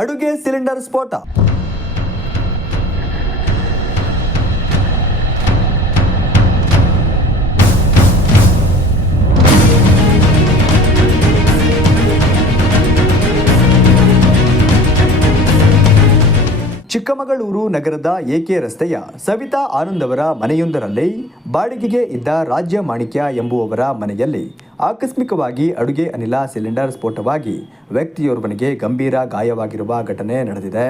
ಅಡುಗೆ ಸಿಲಿಂಡರ್ ಸ್ಫೋಟ. ಚಿಕ್ಕಮಗಳೂರು ನಗರದ ಎಕೆ ರಸ್ತೆಯ ಸವಿತಾ ಆನಂದ್ ಅವರ ಮನೆಯೊಂದರಲ್ಲಿ ಬಾಡಿಗೆಗೆ ಇದ್ದ ರಾಜ್ಯ ಮಾಣಿಕ್ಯ ಎಂಬುವವರ ಮನೆಯಲ್ಲಿ ಆಕಸ್ಮಿಕವಾಗಿ ಅಡುಗೆ ಅನಿಲ ಸಿಲಿಂಡರ್ ಸ್ಫೋಟವಾಗಿ ವ್ಯಕ್ತಿಯೋರ್ವನಿಗೆ ಗಂಭೀರ ಗಾಯವಾಗಿರುವ ಘಟನೆ ನಡೆದಿದೆ.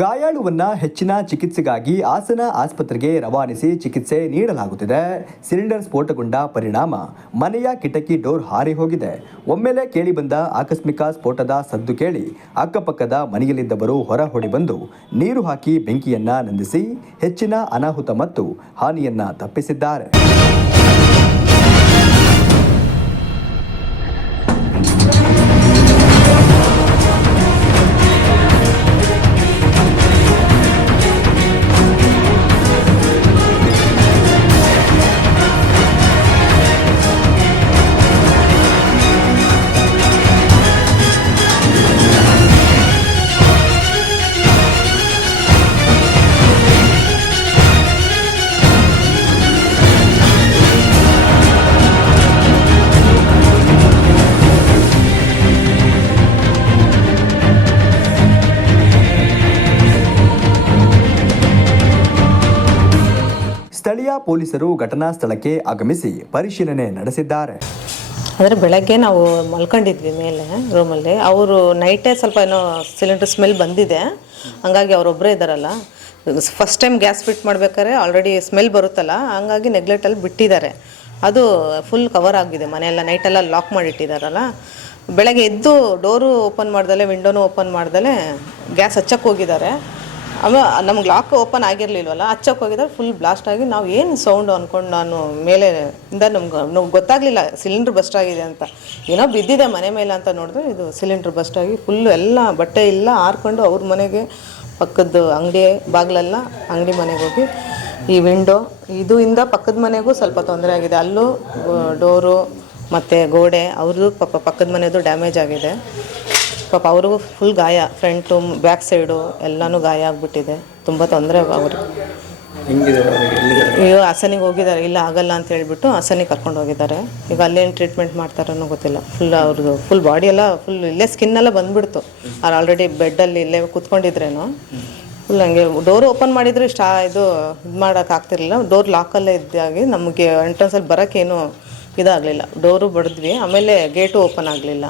ಗಾಯಾಳುವನ್ನ ಹೆಚ್ಚಿನ ಚಿಕಿತ್ಸೆಗಾಗಿ ಹಾಸನ ಆಸ್ಪತ್ರೆಗೆ ರವಾನಿಸಿ ಚಿಕಿತ್ಸೆ ನೀಡಲಾಗುತ್ತಿದೆ. ಸಿಲಿಂಡರ್ ಸ್ಫೋಟಗೊಂಡ ಪರಿಣಾಮ ಮನೆಯ ಕಿಟಕಿ ಡೋರ್ ಹಾರಿ ಹೋಗಿದೆ. ಒಮ್ಮೆಲೆ ಕೇಳಿಬಂದ ಆಕಸ್ಮಿಕ ಸ್ಫೋಟದ ಸದ್ದು ಕೇಳಿ ಅಕ್ಕಪಕ್ಕದ ಮನೆಯಲ್ಲಿದ್ದವರು ಹೊರ ಹೊಡಿ ಬಂದು ನೀರು ಹಾಕಿ ಬೆಂಕಿಯನ್ನ ನಂದಿಸಿ ಹೆಚ್ಚಿನ ಅನಾಹುತ ಮತ್ತು ಹಾನಿಯನ್ನ ತಪ್ಪಿಸಿದ್ದಾರೆ. ಸ್ಥಳೀಯ ಪೊಲೀಸರು ಘಟನಾ ಸ್ಥಳಕ್ಕೆ ಆಗಮಿಸಿ ಪರಿಶೀಲನೆ ನಡೆಸಿದ್ದಾರೆ. ಅಂದರೆ ಬೆಳಗ್ಗೆ ನಾವು ಮಲ್ಕೊಂಡಿದ್ವಿ ಮೇಲೆ ರೂಮಲ್ಲಿ. ಅವರು ನೈಟೇ ಸ್ವಲ್ಪ ಏನೋ ಸಿಲಿಂಡರ್ ಸ್ಮೆಲ್ ಬಂದಿದೆ, ಹಂಗಾಗಿ ಅವರೊಬ್ಬರೇ ಇದ್ದಾರಲ್ಲ. ಫಸ್ಟ್ ಟೈಮ್ ಗ್ಯಾಸ್ ಫಿಟ್ ಮಾಡ್ಬೇಕಾದ್ರೆ ಆಲ್ರೆಡಿ ಸ್ಮೆಲ್ ಬರುತ್ತಲ್ಲ, ಹಂಗಾಗಿ ನೆಗ್ಲೆಕ್ಟಲ್ಲಿ ಬಿಟ್ಟಿದ್ದಾರೆ. ಅದು ಫುಲ್ ಕವರ್ ಆಗಿದೆ, ಮನೆಯೆಲ್ಲ ನೈಟೆಲ್ಲ ಲಾಕ್ ಮಾಡಿಟ್ಟಿದ್ದಾರಲ್ಲ. ಬೆಳಗ್ಗೆ ಎದ್ದು ಡೋರು ಓಪನ್ ಮಾಡ್ದಲೆ ವಿಂಡೋನು ಓಪನ್ ಮಾಡ್ದಲೆ ಗ್ಯಾಸ್ ಹಚ್ಚಕ್ಕೆ ಹೋಗಿದ್ದಾರೆ. ಆಮೇಲೆ ನಮ್ಗೆ ಲಾಕ್ ಓಪನ್ ಆಗಿರಲಿಲ್ವಲ್ಲ, ಹಚ್ಚಕ್ಕೆ ಹೋಗಿದ್ದಾರೆ. ಫುಲ್ ಬ್ಲಾಸ್ಟ್ ಆಗಿ ನಾವು ಏನು ಸೌಂಡು ಅಂದ್ಕೊಂಡು ನಾನು ಮೇಲೆ ಇಂದ ನಮ್ಗೆ ಗೊತ್ತಾಗಲಿಲ್ಲ ಸಿಲಿಂಡ್ರ್ ಬಸ್ಟ್ ಆಗಿದೆ ಅಂತ. ಏನೋ ಬಿದ್ದಿದೆ ಮನೆ ಮೇಲೆ ಅಂತ ನೋಡಿದ್ರೆ ಇದು ಸಿಲಿಂಡ್ರ್ ಬಸ್ಟ್ ಆಗಿ ಫುಲ್ಲು ಎಲ್ಲ ಬಟ್ಟೆ ಎಲ್ಲ ಹಾರ್ಕೊಂಡು ಅವ್ರ ಮನೆಗೆ ಪಕ್ಕದ ಅಂಗಡಿ ಬಾಗಿಲೆಲ್ಲ ಅಂಗಡಿ ಮನೆಗೆ ಹೋಗಿ ಈ ವಿಂಡೋ ಇದು ಇಂದ ಪಕ್ಕದ ಮನೆಗೂ ಸ್ವಲ್ಪ ತೊಂದರೆ ಆಗಿದೆ. ಅಲ್ಲೂ ಡೋರು ಮತ್ತು ಗೋಡೆ ಅವ್ರದ್ದು ಪಕ್ಕದ ಮನೆಯದು ಡ್ಯಾಮೇಜ್ ಆಗಿದೆ. ಪಾಪ ಅವ್ರಿಗೂ ಫುಲ್ ಗಾಯ, ಫ್ರಂಟು ಬ್ಯಾಕ್ ಸೈಡು ಎಲ್ಲನೂ ಗಾಯ ಆಗಿಬಿಟ್ಟಿದೆ. ತುಂಬ ತೊಂದರೆ ಅವ್ರಿಗೆ. ಈಗ ಹಾಸನಿಗೆ ಹೋಗಿದ್ದಾರೆ, ಇಲ್ಲ ಆಗಲ್ಲ ಅಂತ ಹೇಳ್ಬಿಟ್ಟು ಹಾಸನಿಗೆ ಕರ್ಕೊಂಡು ಹೋಗಿದ್ದಾರೆ. ಈಗ ಅಲ್ಲೇನು ಟ್ರೀಟ್ಮೆಂಟ್ ಮಾಡ್ತಾರೋ ಗೊತ್ತಿಲ್ಲ. ಫುಲ್ ಅವ್ರದ್ದು ಫುಲ್ ಬಾಡಿ ಎಲ್ಲ ಫುಲ್ ಇಲ್ಲೇ ಸ್ಕಿನ್ನೆಲ್ಲ ಬಂದುಬಿಡ್ತು. ಅವ್ರು ಆಲ್ರೆಡಿ ಬೆಡ್ಡಲ್ಲಿ ಇಲ್ಲೇ ಕೂತ್ಕೊಂಡಿದ್ರೇನು ಫುಲ್ ಹಂಗೆ ಡೋರ್ ಓಪನ್ ಮಾಡಿದರೆ ಇದು ಮಾಡೋಕ್ಕಾಗ್ತಿರ್ಲಿಲ್ಲ. ಡೋರ್ ಲಾಕಲ್ಲೇ ಇದ್ದಾಗಿ ನಮಗೆ ಎಂಟ್ರೆನ್ಸಲ್ಲಿ ಬರೋಕ್ಕೇನು ಇದಾಗಲಿಲ್ಲ. ಡೋರು ಬಡಿದ್ವಿ, ಆಮೇಲೆ ಗೇಟು ಓಪನ್ ಆಗಲಿಲ್ಲ.